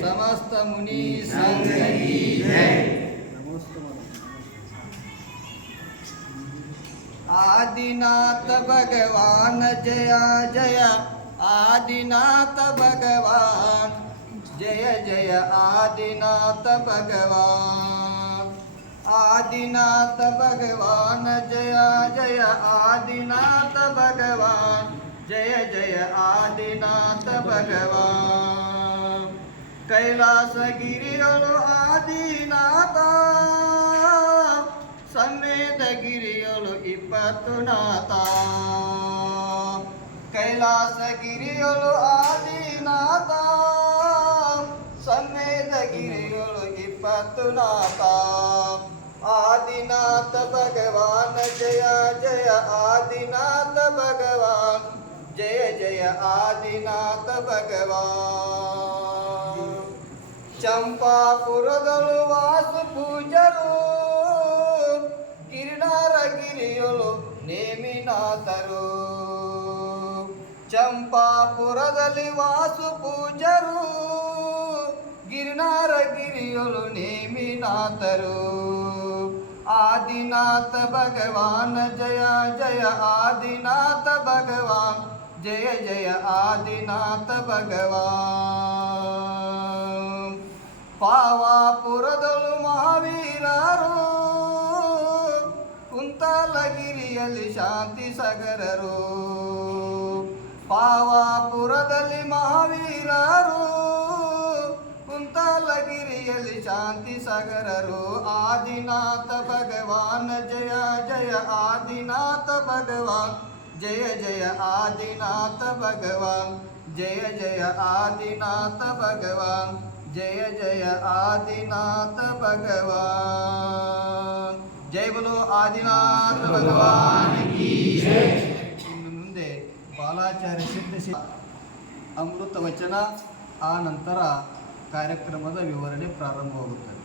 समस्त मुनि संघ की जय। आदिनाथ भगवान जय जय, आदिनाथ भगवान जय जय, आदिनाथ भगवान, आदिनाथ भगवान जय जय, आदिनाथ भगवान जय जय, आदिनाथ भगवान। कैलास गिरियोಳು ಆದಿನಾಥ, ಸಮೇತ ಗಿರಿಯೋಳು ಇಪ್ಪತ್ತು ನಾಥ, ಕೈಲಾಸ ಗಿರಿಯೋಳು ಆದಿನಾಥ, ಸಮೇತ ಗಿರಿಯೋಳು ಇಪ್ಪತ್ತು ನಾಥ, ಆದಿನಾಥ ಭಗವಾನ್ ಜಯ ಜಯ, ಆದಿನಾಥ ಭಗವಾನ್ ಜಯ ಜಯ, ಆದಿನಾಥ ಭಗವಾನ್। ಚಂಪಾಪುರದಳು ವಾಸು ಪೂಜರು, ಗಿರಿಯೋಳು ನೇಮಿನಾಥರು, ಚಂಪಾಪುರದಲ್ಲಿ ವಾಸು ಪೂಜರು, ಗಿರಿಯೋಳು ನೇಮಿನಾಥರು, ಆದಿನಾಥ ಭಗವಾನ್ ಜಯ ಜಯ, ಆದಿನಾಥ ಭಗವಾನ್ ಜಯ ಜಯ, ಆದಿನಾಥ ಭಗವಾನ್। ಪಾವಾಪುರದಳು ಮಹಾವೀರರು, ಕುಂತಲಗಿರಿಯಲ್ಲಿ ಶಾಂತಿ ಸಾಗರರು, ಪಾವಾಪುರದಲ್ಲಿ ಮಹಾವೀರರು, ಕುಂತಲಗಿರಿಯಲ್ಲಿ ಶಾಂತಿ ಸಾಗರರು, ಆದಿನಾಥ ಭಗವಾನ್ ಜಯ ಜಯ, ಆದಿನಾಥ ಭಗವಾನ್ ಜಯ ಜಯ, ಆದಿನಾಥ ಭಗವಾನ್ ಜಯ ಜಯ, ಆದಿನಾಥ ಭಗವಾನ್ ಜಯ ಜಯ, ಆದಿನಾಥ ಭಗವಾನ್। ಜೈ ಬೋಲೋ ಆದಿನಾಥ ಭಗವಾನ್ ಕಿ ಜೈ। ಇನ್ನು ಮುಂದೆ ಬಾಲಾಚಾರ್ಯ ಸಿದ್ಧ ಅಮೃತ ವಚನ, ಆ ನಂತರ ಕಾರ್ಯಕ್ರಮದ ವಿವರಣೆ ಪ್ರಾರಂಭವಾಗುತ್ತದೆ।